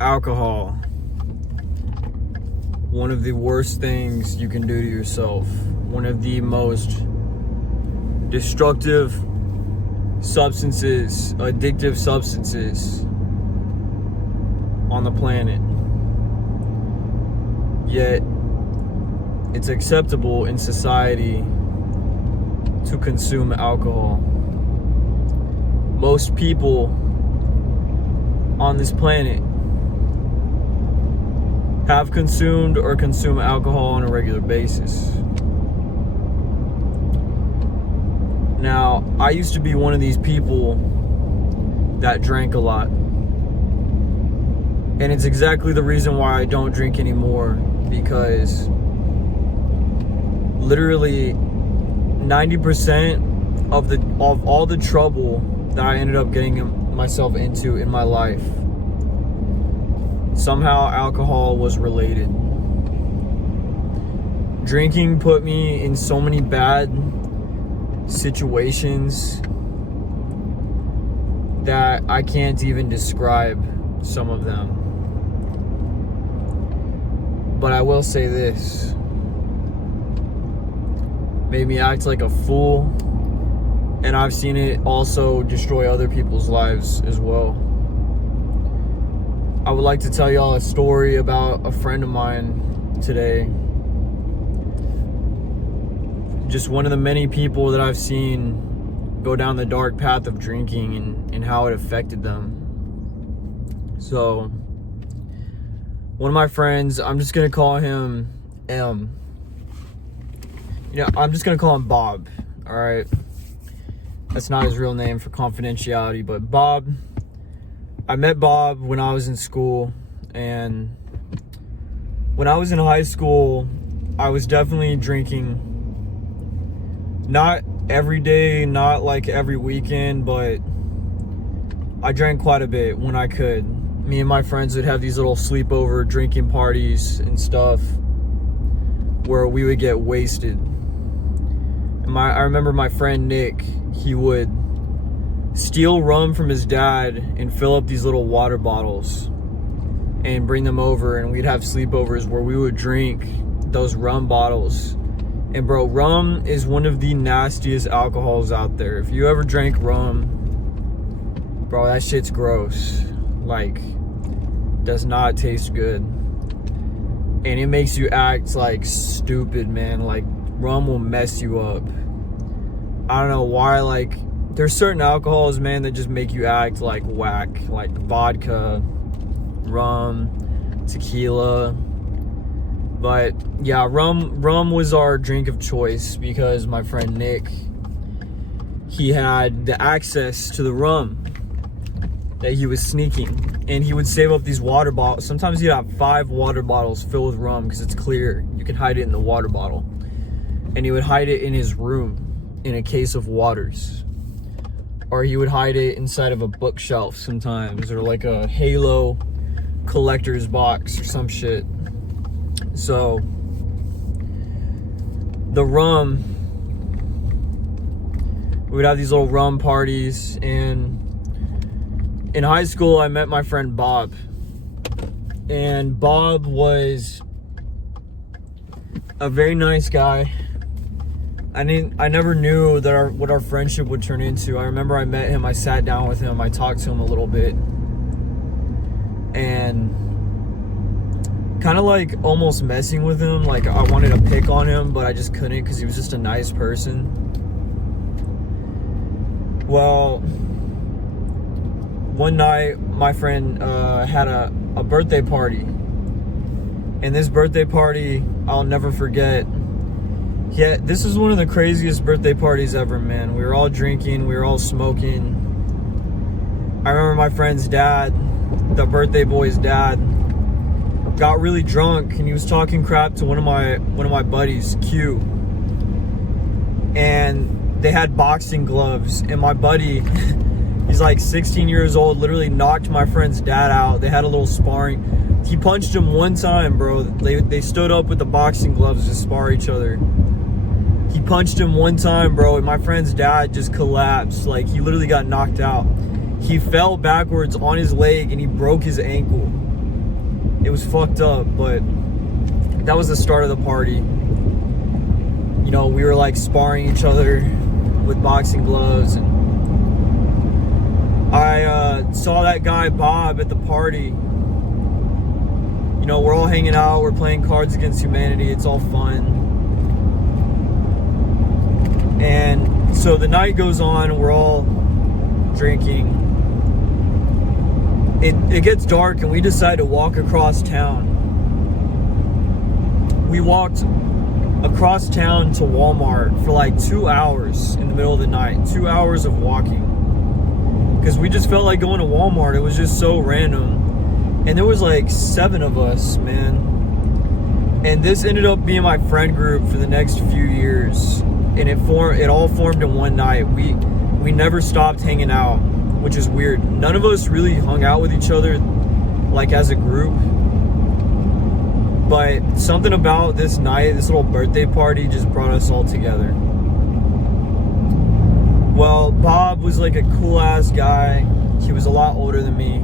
Alcohol. One of the worst things you can do to yourself. One of the most destructive substances, addictive substances on the planet. Yet, it's acceptable in society to consume alcohol. Most people on this planet have consumed or consume alcohol on a regular basis. Now, I used to be one of these people that drank a lot. And it's exactly the reason why I don't drink anymore, because literally 90% of all the trouble that I ended up getting myself into in my life, somehow alcohol was related. Drinking put me in so many bad situations that I can't even describe some of them. But I will say this: made me act like a fool, and I've seen it also destroy other people's lives as well. I would like to tell y'all a story about a friend of mine today. Just one of the many people that I've seen go down the dark path of drinking and how it affected them. So, one of my friends, I'm just gonna call him I'm just gonna call him Bob, alright? That's not his real name for confidentiality, but Bob. I met Bob when I was in school, and when I was in high school, I was definitely drinking. Not every day, not like every weekend, but I drank quite a bit when I could. Me and my friends would have these little sleepover drinking parties and stuff where we would get wasted. And I remember my friend Nick, he would steal rum from his dad and fill up these little water bottles and bring them over, and we'd have sleepovers where we would drink those rum bottles. And bro, rum is one of the nastiest alcohols out there. If you ever drank rum, bro, that shit's gross. Like, does not taste good. And it makes you act like stupid, man. Like, rum will mess you up. I don't know why, like, there's certain alcohols, man, that just make you act like whack. Like vodka, rum, tequila. But yeah, rum was our drink of choice because my friend Nick, he had the access to the rum that he was sneaking. And he would save up these water bottles. Sometimes he'd have 5 water bottles filled with rum because it's clear. You can hide it in the water bottle. And he would hide it in his room in a case of waters. Or he would hide it inside of a bookshelf sometimes, or like a Halo collector's box or some shit. So, the rum, we would have these little rum parties, and in high school I met my friend Bob. And Bob was a very nice guy. I never knew that what our friendship would turn into. I remember I met him, I sat down with him, I talked to him a little bit. And kind of like almost messing with him. Like I wanted to pick on him, but I just couldn't because he was just a nice person. Well, one night my friend had a birthday party. And this birthday party, I'll never forget. Yeah, this was one of the craziest birthday parties ever, man. We were all drinking, we were all smoking. I remember my friend's dad, the birthday boy's dad, got really drunk and he was talking crap to one of my buddies, Q. And they had boxing gloves, and my buddy, he's like 16 years old, literally knocked my friend's dad out. They had a little sparring. He punched him one time, bro. They stood up with the boxing gloves to spar each other. He punched him one time, bro, and my friend's dad just collapsed. Like, he literally got knocked out. He fell backwards on his leg and he broke his ankle. It was fucked up, but that was the start of the party. You know, we were like sparring each other with boxing gloves, and I saw that guy Bob at the party. You know, we're all hanging out, we're playing Cards Against Humanity, it's all fun. And so the night goes on, and we're all drinking. It gets dark, and we decide to walk across town. We walked across town to Walmart for like 2 hours in the middle of the night. 2 hours of walking. Because we just felt like going to Walmart. It was just so random. And there was like 7 of us, man. And this ended up being my friend group for the next few years. And it all formed in one night. We never stopped hanging out, which is weird. None of us really hung out with each other like as a group. But something about this night, this little birthday party, just brought us all together. Well, Bob was like a cool ass guy. He was a lot older than me.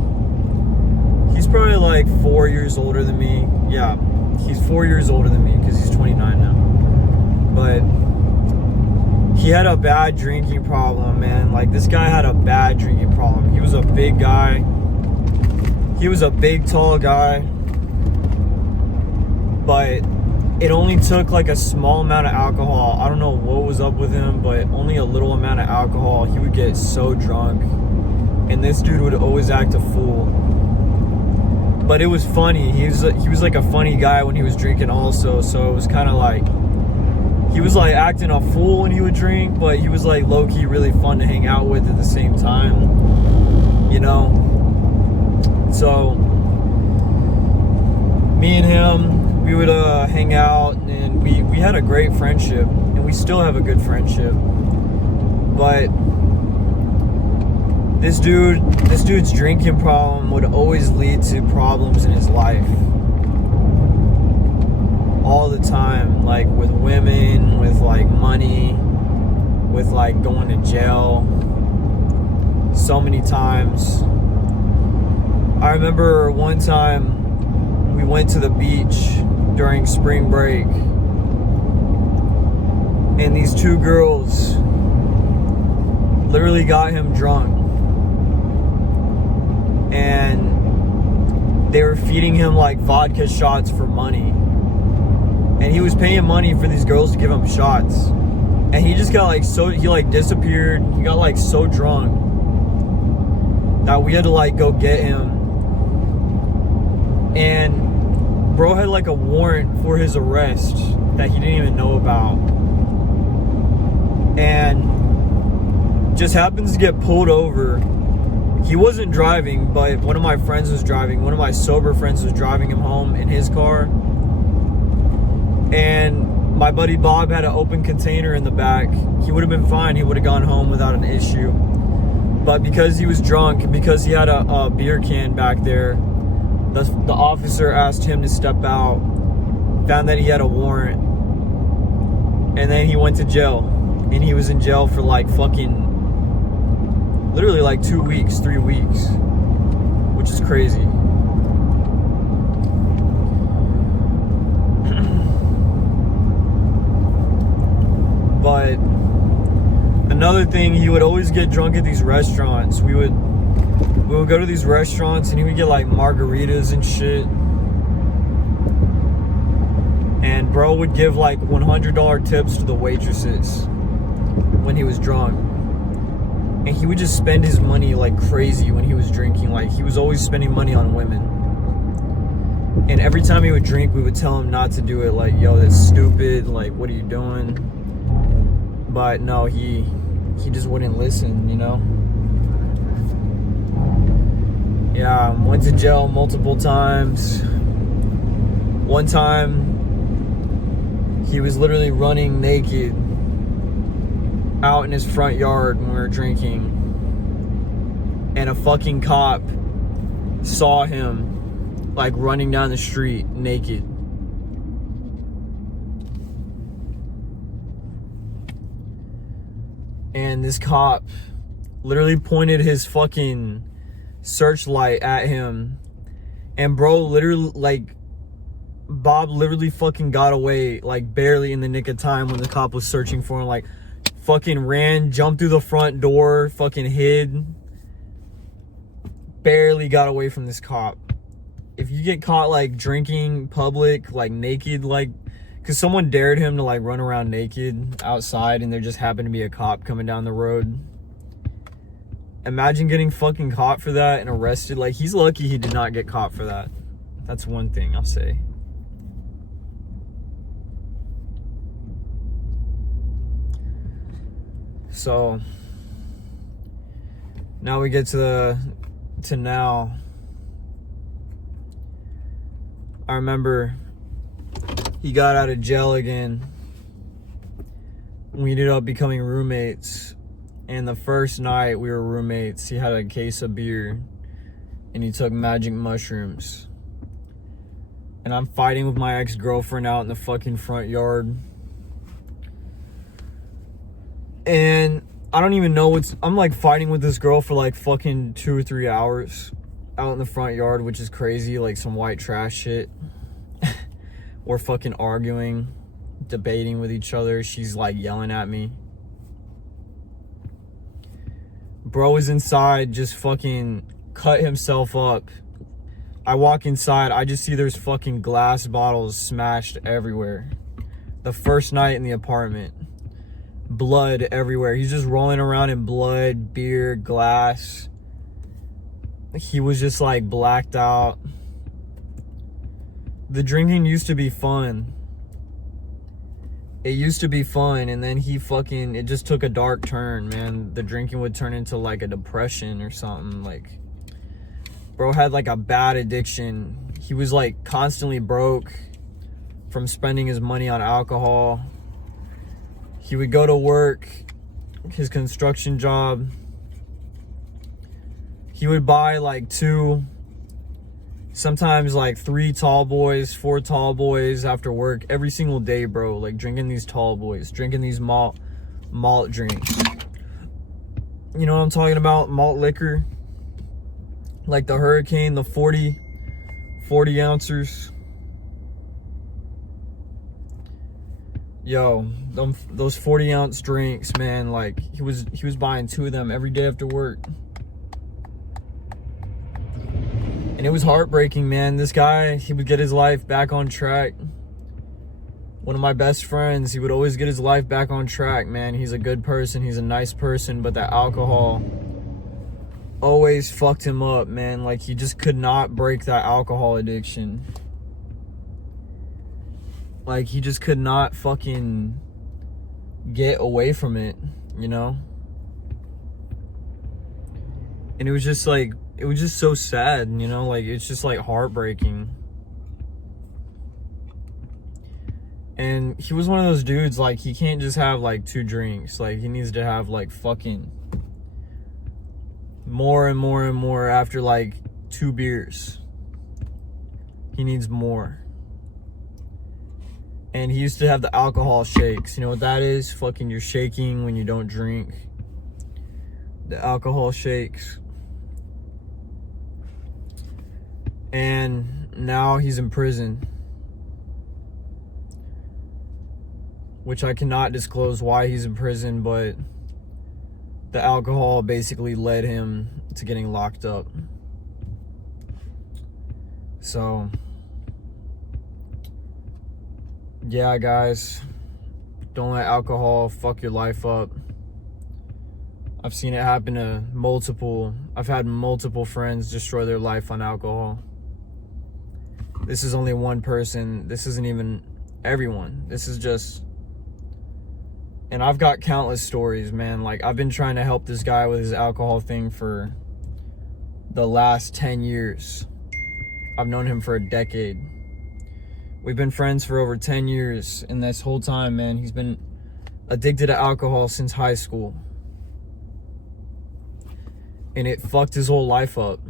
He's probably like 4 years older than me. Yeah, he's 4 years older than me because he's 29 now. But he had a bad drinking problem, man. Like, this guy had a bad drinking problem. He was a big guy. He was a big, tall guy. But it only took like a small amount of alcohol. I don't know what was up with him, but only a little amount of alcohol, he would get so drunk. And this dude would always act a fool. But it was funny. He was like a funny guy when he was drinking also. So it was kind of like, he was like acting a fool when he would drink, but he was like low-key really fun to hang out with at the same time, you know? So me and him, we would hang out, and we had a great friendship, and we still have a good friendship. But this dude's drinking problem would always lead to problems in his life. All the time, like with women, with like money, with like going to jail. So many times. I remember one time we went to the beach during spring break, and these 2 girls literally got him drunk, and they were feeding him like vodka shots for money. And he was paying money for these girls to give him shots. And he just got like he like disappeared. He got like so drunk that we had to like go get him. And bro had like a warrant for his arrest that he didn't even know about. And just happens to get pulled over. He wasn't driving, but one of my friends was driving. One of my sober friends was driving him home in his car. And my buddy Bob had an open container in the back. He would have been fine. He would have gone home without an issue. But because he was drunk, and because he had a beer can back there, the officer asked him to step out, found that he had a warrant, and then he went to jail. And he was in jail for like fucking, literally like 2 weeks, 3 weeks, which is crazy. But another thing, he would always get drunk at these restaurants. We would go to these restaurants, and he would get like margaritas and shit. And bro would give like $100 tips to the waitresses when he was drunk. And he would just spend his money like crazy when he was drinking. Like, he was always spending money on women. And every time he would drink, we would tell him not to do it. Like, yo, that's stupid. Like, what are you doing? But no, he just wouldn't listen, you know? Yeah, went to jail multiple times. One time, he was literally running naked out in his front yard when we were drinking. And a fucking cop saw him, like, running down the street naked. And this cop literally pointed his fucking searchlight at him And bro, literally, like, Bob literally fucking got away, like, barely in the nick of time when the cop was searching for him. Like, fucking ran, jumped through the front door, fucking hid. Barely got away from this cop. If you get caught, like, drinking public, like, naked, like, because someone dared him to, like, run around naked outside and there just happened to be a cop coming down the road. Imagine getting fucking caught for that and arrested. Like, he's lucky he did not get caught for that. That's one thing I'll say. So now we get to now. I remember he got out of jail again. We ended up becoming roommates. And the first night we were roommates, he had a case of beer and he took magic mushrooms. And I'm fighting with my ex-girlfriend out in the fucking front yard. And I don't even know I'm like fighting with this girl for like fucking 2 or 3 hours out in the front yard, which is crazy, like some white trash shit. We're fucking arguing, debating with each other. She's like yelling at me. Bro is inside, just fucking cut himself up. I walk inside, I just see there's fucking glass bottles smashed everywhere. The first night in the apartment. Blood everywhere. He's just rolling around in blood, beer, glass. He was just like blacked out. The drinking used to be fun. It used to be fun, and then it just took a dark turn, man. The drinking would turn into like a depression or something. Like, bro had like a bad addiction. He was like constantly broke from spending his money on alcohol. He would go to work, his construction job. He would buy like 2, sometimes like 3 tall boys, 4 tall boys after work every single day, bro. Like drinking these tall boys, drinking these malt drinks. You know what I'm talking about? Malt liquor. Like the Hurricane, the 40 ounces. Yo, those 40-ounce drinks, man, like he was buying 2 of them every day after work. And it was heartbreaking, man. This guy, he would get his life back on track. One of my best friends, he would always get his life back on track, man. He's a good person, he's a nice person, but that alcohol always fucked him up, man. Like, he just could not break that alcohol addiction. Like, he just could not fucking get away from it, you know? And it was just like, it was just so sad, you know? Like, it's just like heartbreaking. And he was one of those dudes, like, he can't just have like 2 drinks. Like, he needs to have like fucking more and more and more after like 2 beers. He needs more. And he used to have the alcohol shakes. You know what that is? Fucking you're shaking when you don't drink. The alcohol shakes. And now he's in prison. Which I cannot disclose why he's in prison, but the alcohol basically led him to getting locked up. So, yeah, guys, don't let alcohol fuck your life up. I've seen it happen to I've had multiple friends destroy their life on alcohol. This is only one person. This isn't even everyone. This is just, and I've got countless stories, man. Like, I've been trying to help this guy with his alcohol thing for the last 10 years. I've known him for a decade. We've been friends for over 10 years, and this whole time, man, he's been addicted to alcohol since high school. And it fucked his whole life up.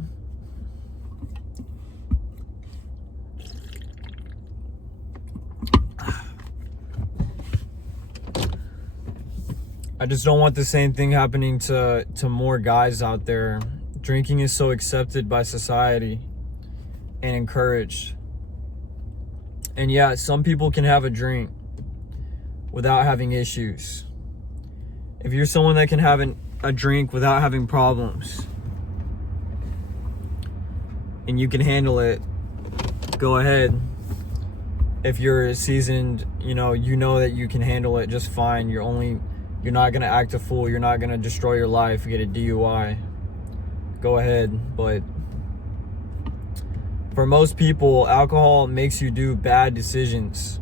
I just don't want the same thing happening to more guys out there. Drinking is so accepted by society. and encouraged. And yeah, some people can have a drink without having issues. If you're someone that can have a drink without having problems and you can handle it, go ahead. If you're seasoned, you know that you can handle it just fine. You're not gonna act a fool. You're not gonna destroy your life, get a DUI. Go ahead. But for most people, alcohol makes you do bad decisions.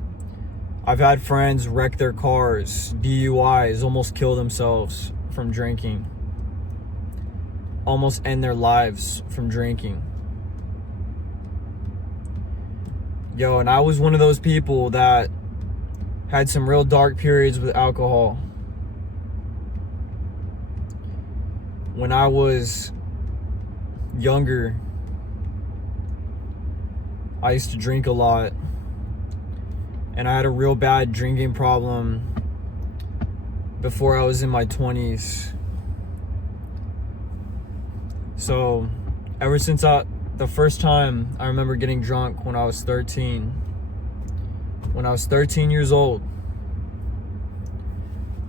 I've had friends wreck their cars, DUIs, almost kill themselves from drinking, almost end their lives from drinking. Yo, and I was one of those people that had some real dark periods with alcohol. When I was younger, I used to drink a lot. And I had a real bad drinking problem before I was in my 20s. So, ever since the first time I remember getting drunk when I was 13. When I was 13 years old,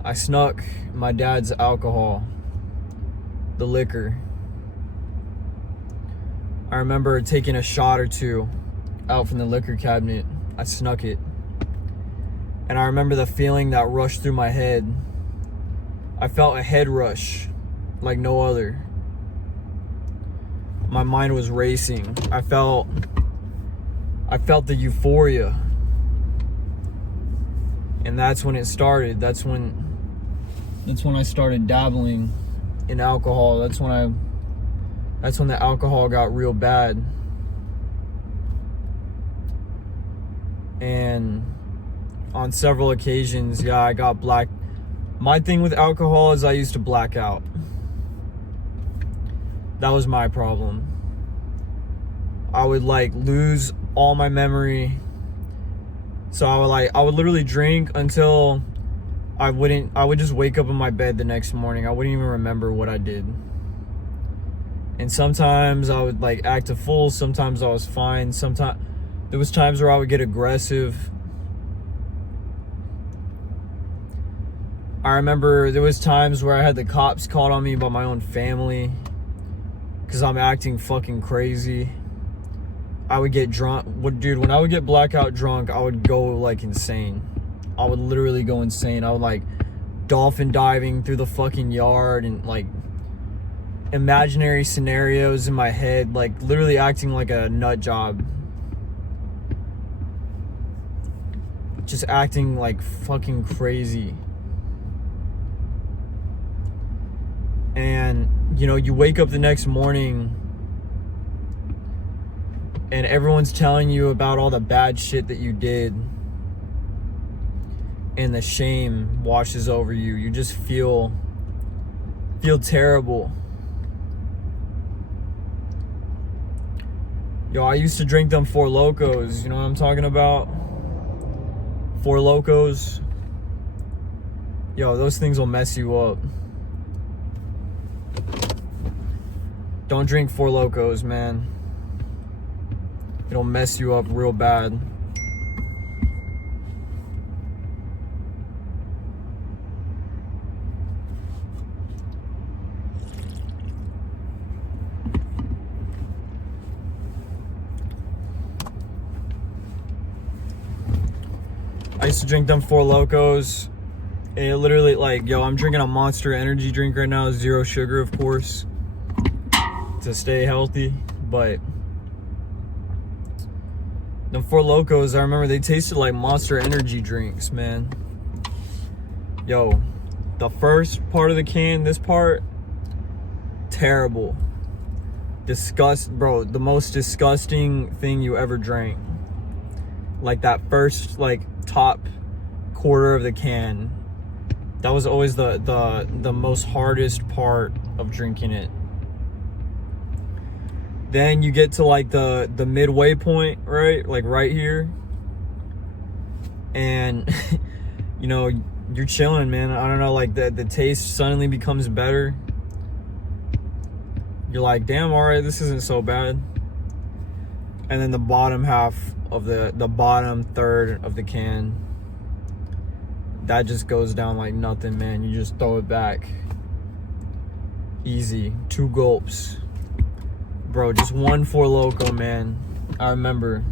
I snuck my dad's alcohol, the liquor. I remember taking a shot or two out from the liquor cabinet. I snuck it. And I remember the feeling that rushed through my head. I felt a head rush like no other. My mind was racing. I felt the euphoria. And that's when it started. That's when I started dabbling in alcohol. That's when the alcohol got real bad. And on several occasions, yeah, I got black. My thing with alcohol is I used to black out. That was my problem. I would lose all my memory. So I would literally drink until I would just wake up in my bed the next morning. I wouldn't even remember what I did. And sometimes I would act a fool. Sometimes I was fine. Sometimes there was times where I would get aggressive. I remember there was times where I had the cops called on me by my own family because I'm acting fucking crazy. I would get drunk. Dude, when I would get blackout drunk, I would go insane. I would literally go insane. I would dolphin diving through the fucking yard and imaginary scenarios in my head, literally acting like a nut job. Just acting fucking crazy. And you wake up the next morning and everyone's telling you about all the bad shit that you did, and the shame washes over you. You just feel terrible. Yo, I used to drink them Four Locos. You know what I'm talking about? Four Locos. Yo, those things will mess you up. Don't drink Four Locos, man. It'll mess you up real bad. I used to drink them Four Locos. And it literally yo, I'm drinking a Monster energy drink right now, 0 sugar, of course, to stay healthy. But the Four Locos, I remember they tasted like Monster energy drinks, man. Yo, the first part of the can, this part, terrible. Bro, the most disgusting thing you ever drank. That first, top quarter of the can. That was always the most hardest part of drinking it. Then you get to the midway point, right? Right here. And you're chilling, man. I don't know, the taste suddenly becomes better. You're damn, all right, this isn't so bad. and then the bottom half of the bottom third of the can, that just goes down like nothing, man. You just throw it back. Easy. 2 gulps. Bro, just 1 Four Loko, man. I remember.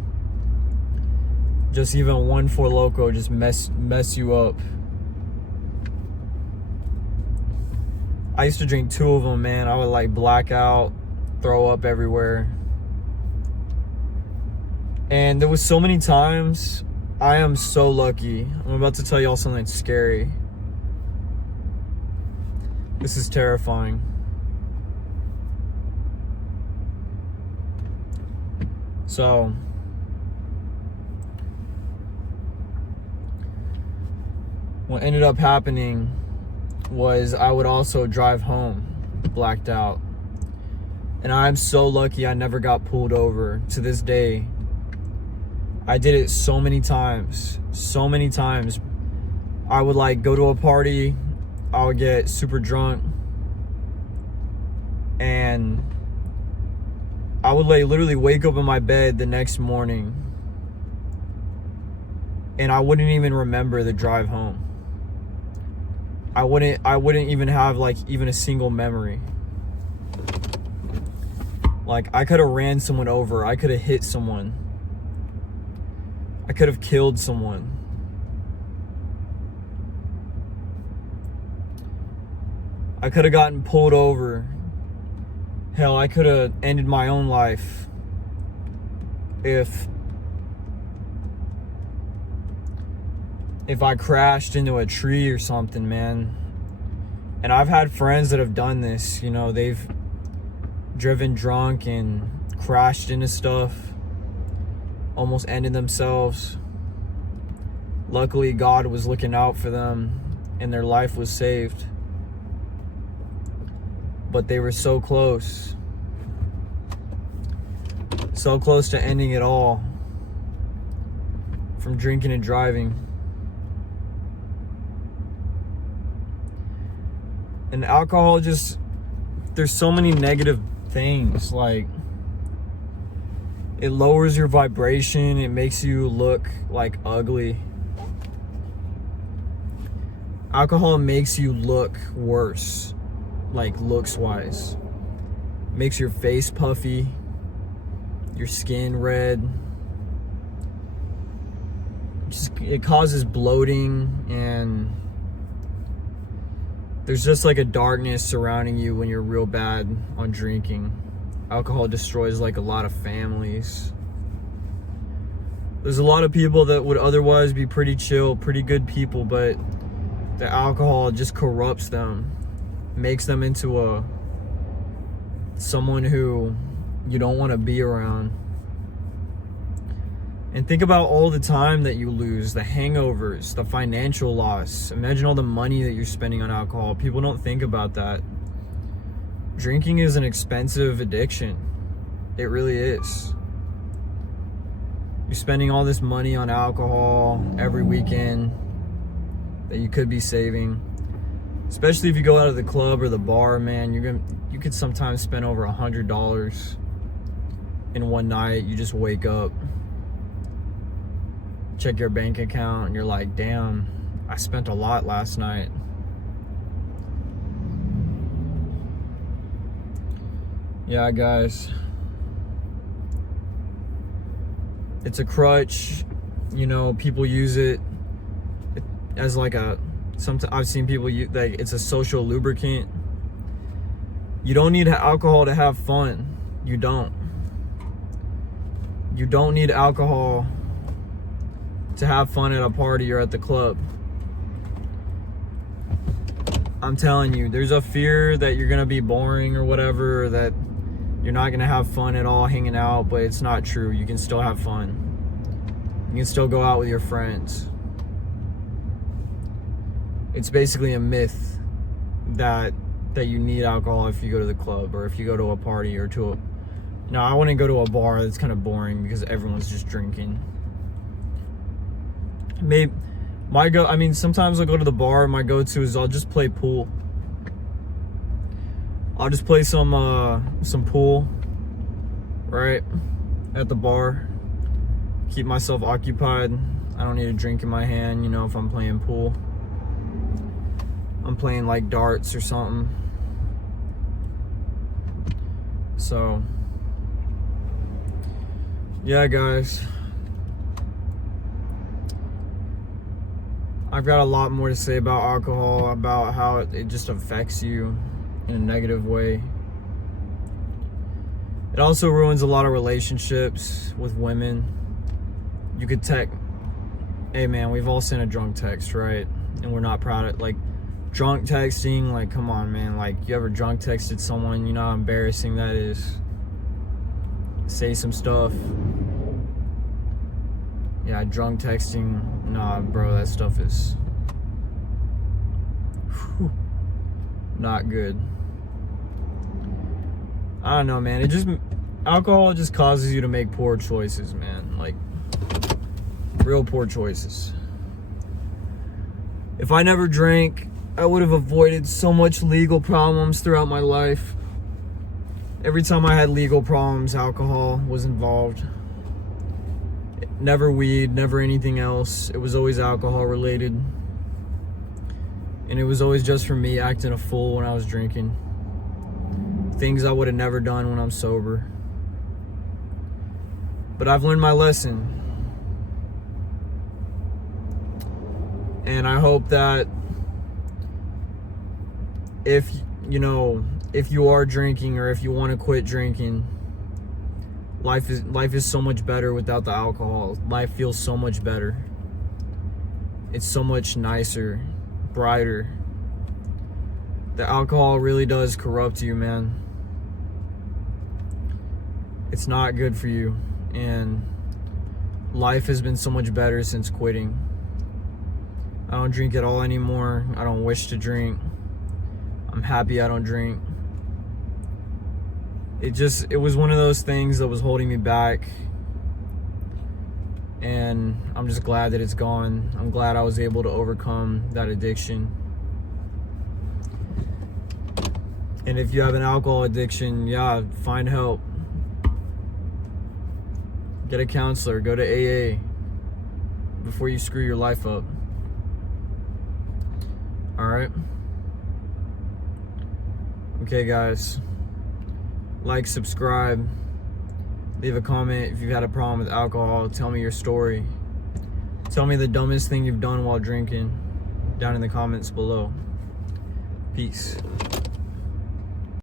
Just even 1 Four Loko just mess you up. I used to drink 2 of them, man. I would like black out, throw up everywhere. And there was so many times. I am so lucky. I'm about to tell y'all something scary. This is terrifying. So, what ended up happening was I would also drive home blacked out. And I'm so lucky I never got pulled over to this day. I did it so many times. So many times. I would like go to a party, I would get super drunk, and I would like literally wake up in my bed the next morning and I wouldn't even remember the drive home. I wouldn't even have like even a single memory. Like I could have ran someone over, I could have hit someone, I could have killed someone. I could have gotten pulled over. Hell, I could have ended my own life if I crashed into a tree or something, man. And I've had friends that have done this, you know, they've driven drunk and crashed into stuff, almost ended themselves. Luckily, God was looking out for them and their life was saved. But they were so close. So close to ending it all from drinking and driving. And alcohol just, there's so many negative things. Like, it lowers your vibration. It makes you look like ugly. Alcohol makes you look worse. Like looks wise, makes your face puffy, your skin red, just it causes bloating, and there's just like a darkness surrounding you when you're real bad on drinking. Alcohol destroys like a lot of families. There's a lot of people that would otherwise be pretty chill, pretty good people, but the alcohol just corrupts them. Makes them into someone who you don't want to be around. And think about all the time that you lose, the hangovers, the financial loss. Imagine all the money that you're spending on alcohol. People don't think about that. Drinking is an expensive addiction. It really is. You're spending all this money on alcohol every weekend that you could be saving. Especially if you go out of the club or the bar, man, you could sometimes spend over $100 in one night. You just wake up, check your bank account, and you're like, damn, I spent a lot last night. Yeah, guys. It's a crutch. You know, people use it as like I've seen people use, like, it's a social lubricant. You don't need alcohol to have fun. You don't. You don't need alcohol to have fun at a party or at the club. I'm telling you, there's a fear that you're gonna be boring or whatever, or that you're not gonna have fun at all hanging out, but it's not true. You can still have fun. You can still go out with your friends. It's basically a myth that you need alcohol if you go to the club or if you go to a party or to a... No, I wouldn't go to a bar. That's kind of boring because everyone's just drinking. Maybe sometimes I'll go to the bar and my go-to is I'll just play pool. I'll just play some pool, right? at the bar. Keep myself occupied. I don't need a drink in my hand, you know, if I'm playing pool. I'm playing like darts or something. So, yeah, guys. I've got a lot more to say about alcohol, about how it just affects you in a negative way. It also ruins a lot of relationships with women. You could text, hey man, we've all sent a drunk text, right? And we're not proud of, like, drunk texting, like, come on, man. Like, you ever drunk texted someone, you know how embarrassing that is? Say some stuff. Yeah, drunk texting, nah, bro, that stuff is not good. I don't know, man. Alcohol just causes you to make poor choices, man. Like, real poor choices. If I never drank, I would have avoided so much legal problems throughout my life. Every time I had legal problems, alcohol was involved. Never weed, never anything else. It was always alcohol related. And it was always just for me acting a fool when I was drinking. Things I would have never done when I'm sober. But I've learned my lesson. And I hope that if you are drinking, or if you want to quit drinking, life is so much better without the alcohol. Life feels so much better. It's so much nicer, brighter. The alcohol really does corrupt you, man. It's not good for you. And life has been so much better since quitting. I don't drink at all anymore. I don't wish to drink. I'm happy I don't drink. It was one of those things that was holding me back. And I'm just glad that it's gone. I'm glad I was able to overcome that addiction. And if you have an alcohol addiction, yeah, find help. Get a counselor, go to AA before you screw your life up. All right? Okay, guys. Like, subscribe, leave a comment if you've had a problem with alcohol. Tell me your story. Tell me the dumbest thing you've done while drinking down in the comments below. Peace.